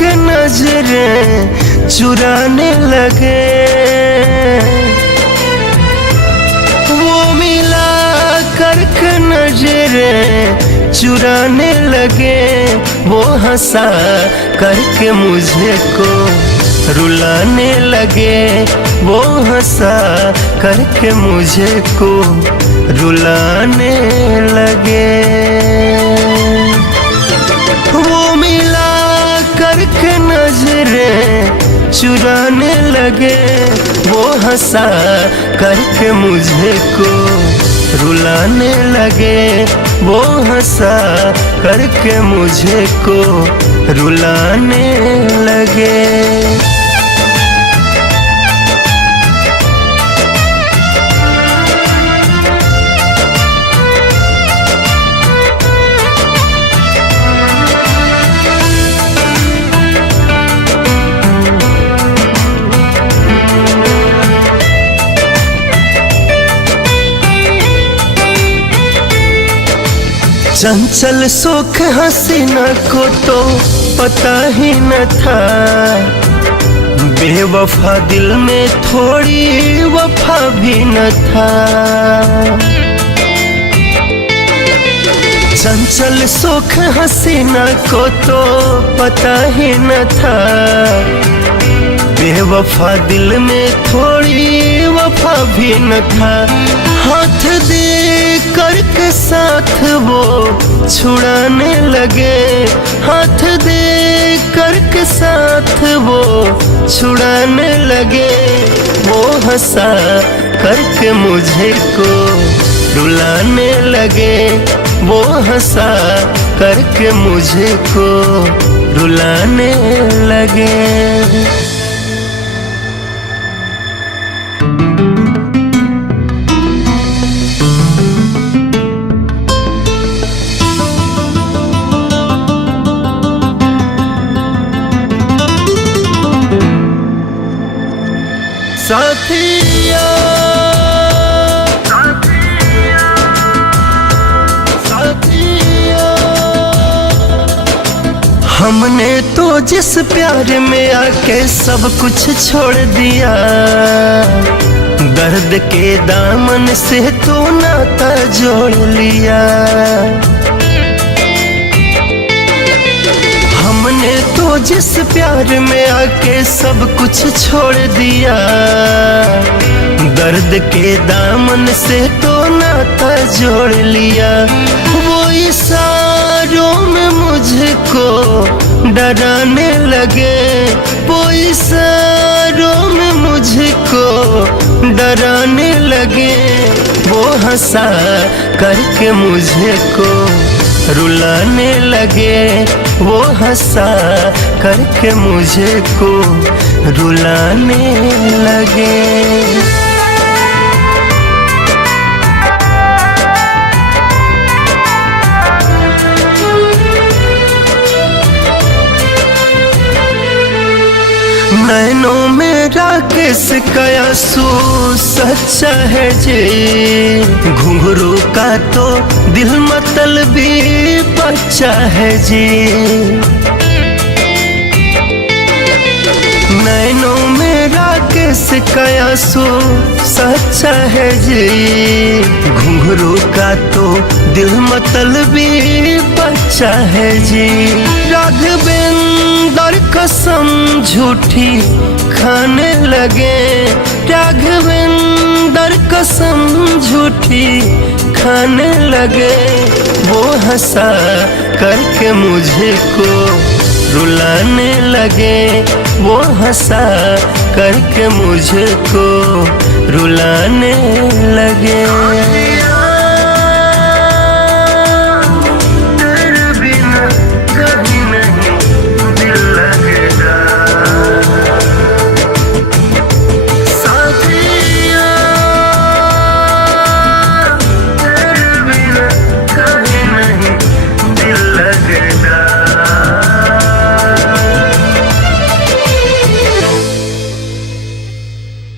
करके नजरें चुराने लगे। वो मिला करके नजरें चुराने लगे। वो हंसा करके मुझे को रुलाने लगे। वो हंसा करके मुझे को रुलाने लगे। वो मिला करके नजरें चुराने लगे। वो हंसा करके मुझे को रुलाने लगे। वो हंसा करके मुझे को रुलाने लगे। चंचल सुख हसीना को तो पता ही न था। बेवफा दिल में थोड़ी वफा भी न था। चंचल सुख हसीना को तो पता ही न था। बेवफा दिल में थोड़ी वफा भी न था। हाथ दे करके साथ वो छुड़ाने लगे। हाथ दे करके साथ वो छुड़ाने लगे। वो हंसा करके मुझे को रुलाने लगे। वो हंसा करके मुझे को रुलाने लगे। साथिया साथिया हमने तो जिस प्यार में आके सब कुछ छोड़ दिया। दर्द के दामन से तो नाता जोड़ लिया। हमने तो जिस प्यार में आके सब कुछ छोड़ दिया। दर्द के दामन से तो नाता जोड़ लिया। वो इशारों में मुझको डराने लगे। वो इशारों में मुझको डराने लगे। वो हंसा करके मुझे को रुलाने लगे। वो हंसा करके मुझे को रुलाने लगे। नैनों में राकेश का आंसू सच्चा है जी। घुंघरू का तो दिल मतलबी बच्चा है जी। नैनों में राकेश का आंसू सच्चा है जी। घुंघरू का तो दिल मतलबी बच्चा है जी। राघवेंद्र कसम झूठी खाने लगे। राघवेंद्र कसम झूठी खाने लगे। वो हंसा करके मुझे को रुलाने लगे। वो हंसा करके मुझे को रुलाने लगे।